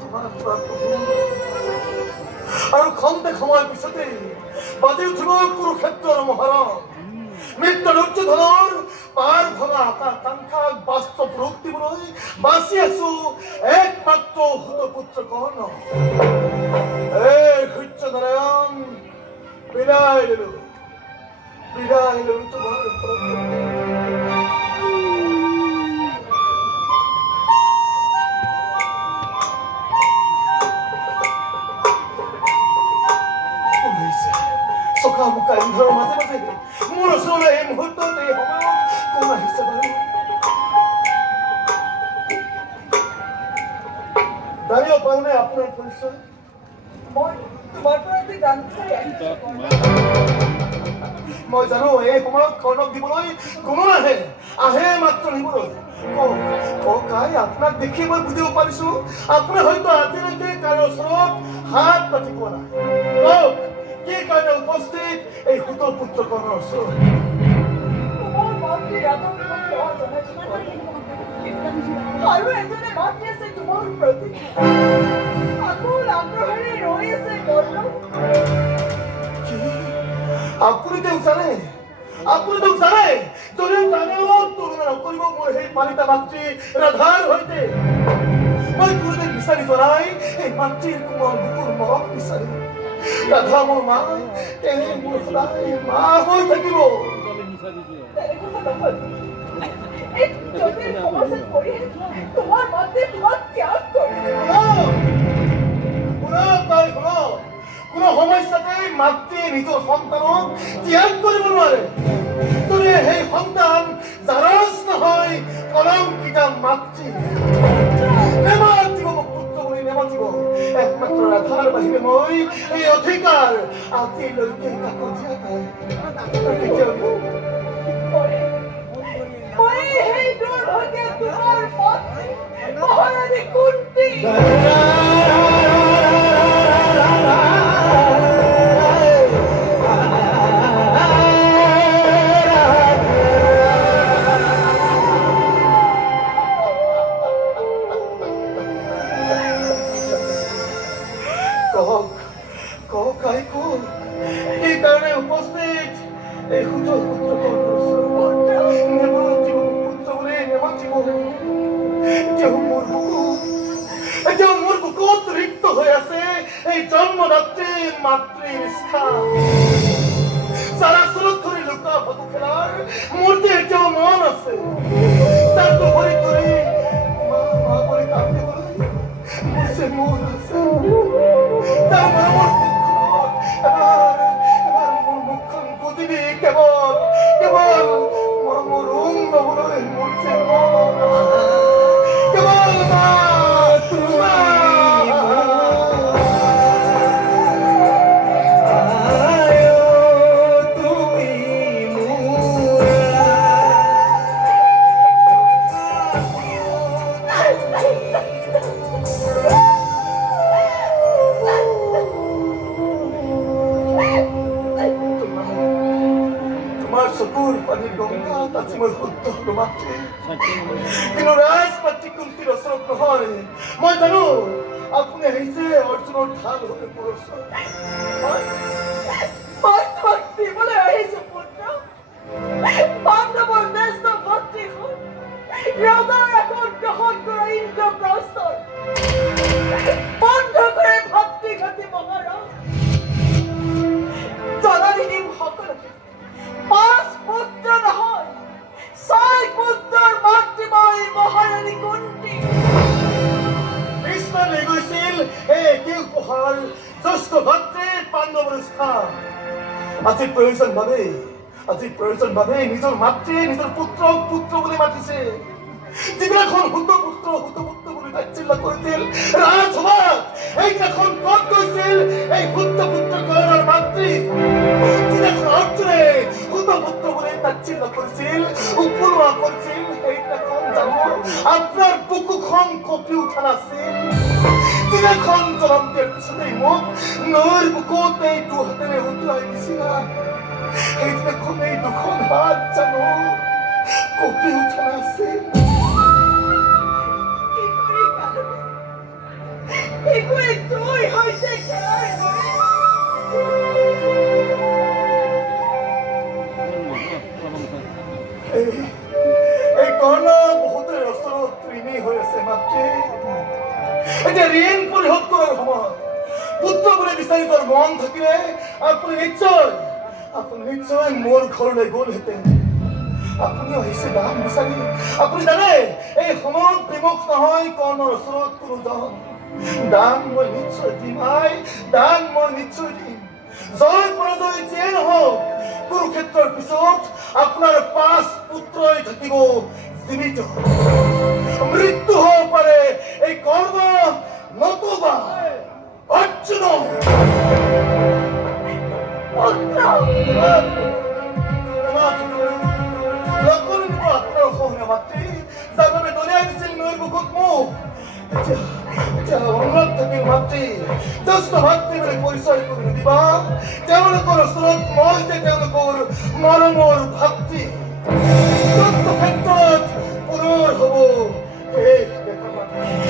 তোমাৰ আৰু খন্তে সময় পিছতে বাজি উঠিব কুৰুক্ষেত্ৰৰ মহাৰণ মৃত্যুৰ উচ্চধনৰ পাৰ ভঙা আকাংক্ষাক বাস্তৱ ৰূপ দিবলৈ বাচি আছো একমাত্ৰ হুতপুত্ৰ কৰ্ণ এই সূৰ্যনাৰায়ণ বিদায় দিলো তোমাৰ চকামুকা ইন্ধনৰ মাজে মাজে মোৰ ওচৰলৈ এই মুহূৰ্তত এই সময়ত কোন আহিছে বাৰু জানিব পাৰোঁনে আপোনাৰ পৰিচয় মই তোমাৰ পৰা এটি গান বিচাৰি আহিছোঁ মই জানো এই সময়ত কৰ্ণক দিবলৈ কোনো নাহে মাত্ৰ নিবলৈ কাই আপোনাক দেখি মই বুজিব পাৰিছো আপুনি হয়তো আজিলৈকে কাৰো ওচৰত হাত পাতি পোৱা নাই কি কাৰণে উপস্থিত এই হুতপুত্ৰ কৰ্ণৰ ওচৰত মোৰ মাতৃৰ আদৰ সেৱা জনাইছোঁ আৰু এজনে মাতি আছে তোমাৰ প্ৰতি আকুল আগ্ৰহেৰে ৰৈ আছে কৰ্ণ আপুনি তেওঁক জানে যদিও জানেও তুলনা নকৰিব মোৰ সেই পালিতা মাতৃ ৰাধাৰ সৈতে মই কোনোদিন বিচাৰি জনাই এই মাতৃৰ কোমল বুকুৰ মৰম বিচাৰি ৰাধা মোৰ মা তেনে মোৰ সদায় মা হৈ থাকিব তোমাৰ মাতৃ তোমাক ত্যাগ কোনো সমস্যাতে মাতৃ নিজৰ সন্তানক ত্যাগ কৰিব নোৱাৰে তুমি সেই সন্তান জাৰজ নহয় কলংকিতা মাতৃ নেমাতিব মোক পুত্ৰ বুলি নেমাতিব একমাত্ৰ ৰাধাৰ বাহিৰে মই এই অধিকাৰ আজিলৈকে কাকো দিয়া নাই মই সেই দুৰ্ভাগ্য তোমাৰ মাতৃ মহাৰাণী কুন্তি এইকাৰণে উপস্থিত এই হুতপুত্ৰ এতিয়া মোৰ বুকুত ৰিক্ত হৈ আছে এই জন্মদাত্ৰী মাতৃৰ স্থান যাৰা চুৰত ধৰি লুকা ভাকু খেলাৰ মূৰ্তি এতিয়াও মন আছে তাৰ দুহৰি ধৰি মা কৰি কান্দিবলৈ মন আছে তাৰ মৰমৰ এবাৰ মোৰ মুখখন বুজিবি কেৱল মোৰ ৰুম ল'বলৈ মোৰ যে মন কেৱল চকুৰ পানীৰ গংগাত আজি মই শুদ্ধ হলো মাতৃ কিন্তু ৰাজমাতৃ কুন্তীৰ ওচৰত নহয় মই জানো আপুনি আহিছে অৰ্জুনৰ ঢাল হৈ মোৰ ওচৰত মই তোমাক দিবলৈ আহিছোঁ পুত্ৰ পাণ্ডৱৰ জ্যেষ্ঠ ভাতৃখন ৰজাৰ এখন গ্ৰহণ কৰা ইন্দ্ৰপ্ৰস্থৰ বন্ধ কৰে ভাতৃঘাতী মহাৰাজ জননী সকলোকে 5 পুত্ৰ নহয় 6 পুত্ৰৰ মাতৃময় মহাৰাণী কুন্তি কৃষ্ণ লৈ গৈছিল এই উপহাৰ জ্যেষ্ঠ ভাতৃ পাণ্ডৱৰ স্থান আজি প্ৰয়োজন ভাবে নিজৰ মাতৃ নিজৰ পুত্ৰক পুত্ৰ বুলি মাতিছে যিদিনাখন হুতপুত্ৰ বুলি তাচ্ছিল্য কৰিছিল ৰাজসভাত সেইদিনাখন ক'ত গৈছিল এই হুতপুত্ৰ কৰ্ণৰ মাতৃ যিদিনাখন অৰ্জুনে হুতপুত্ৰ বুলি তাচ্ছিল্য কৰিছিল উপলুৱা কৰিছিল সেইদিনাখন জানো আপোনাৰ বুকুখন কঁপি উঠা নাছিল যিদিনাখন জনম দিয়াৰ পিছতেই মোক নৈৰ বুকুত এই দুহাতেৰে উটুৱাই দিছিলা সেইদিনাখন এই দুখন হাত জানো কঁপি উঠা নাছিল এগুলি তুই হইতে খেলার এই কর্ণ বহুতের অসরত ঋণী হয়েছে মাতৃ। এটা ঋণ পরিশোধ করার সময়। পুত্র বলে বিচারিত মন থাকিলে আপুনি নিশ্চয় মোৰ ঘৰলৈ গ'ল হেঁতেন। আপুনিও আহিছে দান বিচাৰি। আপুনি জানে এই সময়ত বিমুখ নহয় কৰ্ণৰ ওচৰত কোনো জন। দান মই নিশ্চয় দিম আই, দান মই নিশ্চয় দিম। জয় পৰাজয় যিয়ে নহওক, কুৰুক্ষেত্ৰৰ পিছত আপোনাৰ 5 পুত্ৰই থাকিব জীৱিত। মৃত্যু হ'ব পাৰে এই কৰ্ণ নতুবা অৰ্জুন। পুত্ৰ লক্ষণ দিব আপোনাৰ অসমীয়া মাতৃ, যাৰ বাবে দলিয়াই দিছিল নৈৰ বুকুত মোক। এতিয়া অনুৰোধ থাকিল মাতৃ, জ্যেষ্ঠ ভাতৃ বুলি পৰিচয় কৰি দিবা। তেওঁলোকৰ ওচৰত মই যে তেওঁলোকৰ মৰমৰ ভাতৃ। ক্ষেত্ৰত পুনৰ হ'ব শেষ দেখা পাতি।